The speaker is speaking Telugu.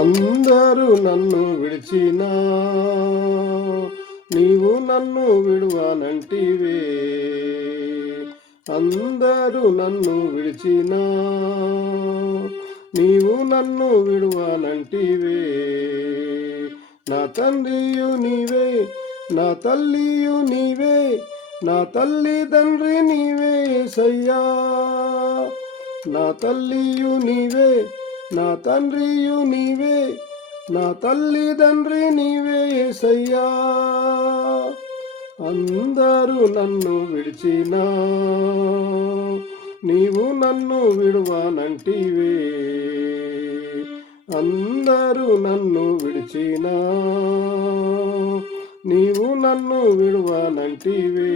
అందరూ నన్ను విడిచినా నీవు నన్ను విడువనంటివే. అందరూ నన్ను విడిచినా నీవు నన్ను విడువనంటివే. నా తండ్రియు నీవే, నా తల్లియు నీవే, నా తల్లిదండ్రి నీవే యేసయ్యా. నా తల్లియు నీవే, నా తండ్రియు నీవే, నా తల్లిదండ్రి నీవే యేసయ్యా. అందరూ నన్ను విడిచినా నీవు నన్ను విడువనంటివే. అందరూ నన్ను విడిచినా నీవు నన్ను విడువనంటివే.